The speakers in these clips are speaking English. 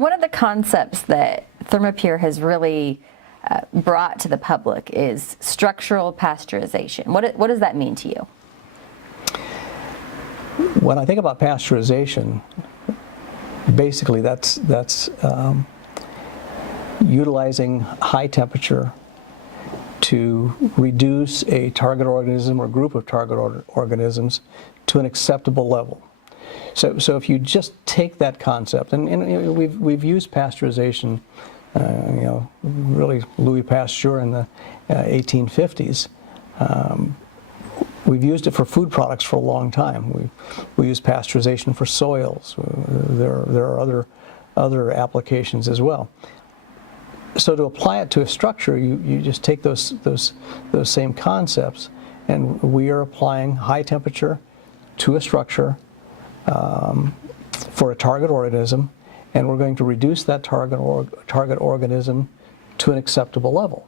One of the concepts that ThermaPure has really brought to the public is structural pasteurization. What does that mean to you? When I think about pasteurization, basically that's utilizing high temperature to reduce a target organism or group of target organisms to an acceptable level. So if you just take that concept, and we've used pasteurization, really Louis Pasteur in the 1850s. We've used it for food products for a long time. We use pasteurization for soils. There are other applications as well. So to apply it to a structure, you just take those same concepts, and we are applying high temperature to a structure for a target organism, and we're going to reduce that target organism to an acceptable level.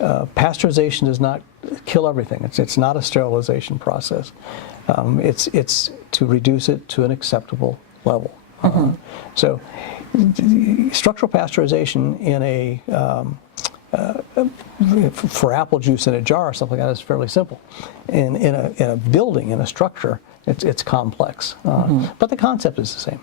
Pasteurization does not kill everything. It's not a sterilization process. It's to reduce it to an acceptable level. Mm-hmm. So structural pasteurization in for apple juice in a jar or something like that is fairly simple. In a building, in a structure, it's complex. But the concept is the same.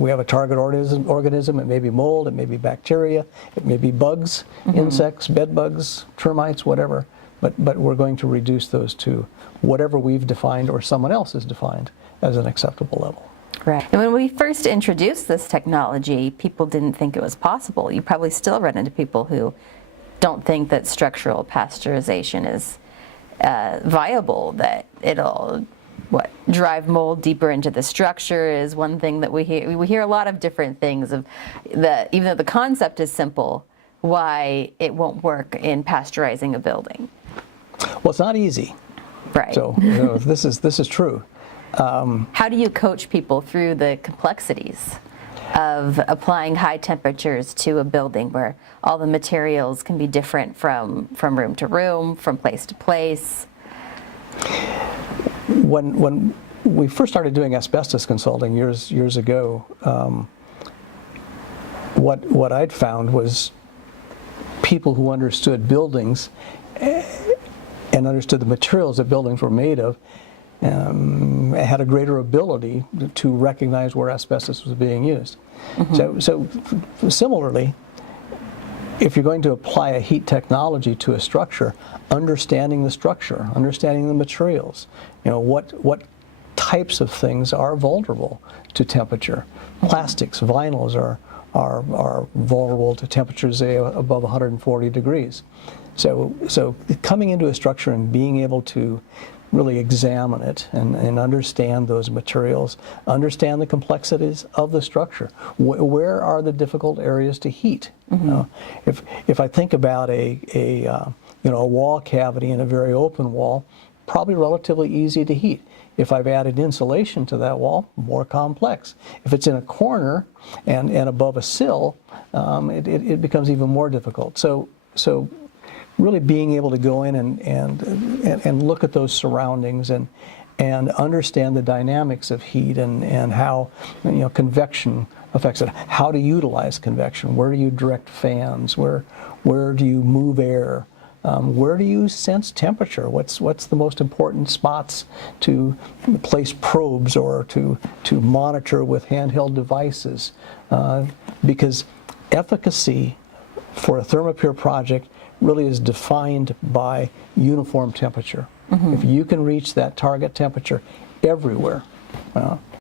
We have a target organism. It may be mold, it may be bacteria, it may be bugs, insects, bed bugs, termites, whatever. But we're going to reduce those to whatever we've defined or someone else has defined as an acceptable level. Right. And when we first introduced this technology, people didn't think it was possible. You probably still run into people who don't think that structural pasteurization is viable, that it'll drive mold deeper into the structure is one thing that we hear. We hear a lot of different things of even though the concept is simple, why it won't work in pasteurizing a building. Well, it's not easy. Right. So this is true. How do you coach people through the complexities of applying high temperatures to a building where all the materials can be different from room to room, from place to place? When we first started doing asbestos consulting years ago, what I'd found was people who understood buildings and understood the materials that buildings were made of had a greater ability to recognize where asbestos was being used. So similarly, if you're going to apply a heat technology to a structure, understanding the structure, understanding the materials, what types of things are vulnerable to temperature. Plastics, vinyls are vulnerable to temperatures, say, above 140 degrees. So coming into a structure and being able to really examine it and understand those materials, understand the complexities of the structure. Where are the difficult areas to heat? If I think about a wall cavity in a very open wall, probably relatively easy to heat. If I've added insulation to that wall, more complex. If it's in a corner and above a sill, it becomes even more difficult. So really being able to go in and look at those surroundings and understand the dynamics of heat and how convection affects it, how to utilize convection, where do you direct fans, where do you move air, where do you sense temperature, what's the most important spots to place probes or to monitor with handheld devices, because efficacy for a ThermaPure project really is defined by uniform temperature. If you can reach that target temperature everywhere,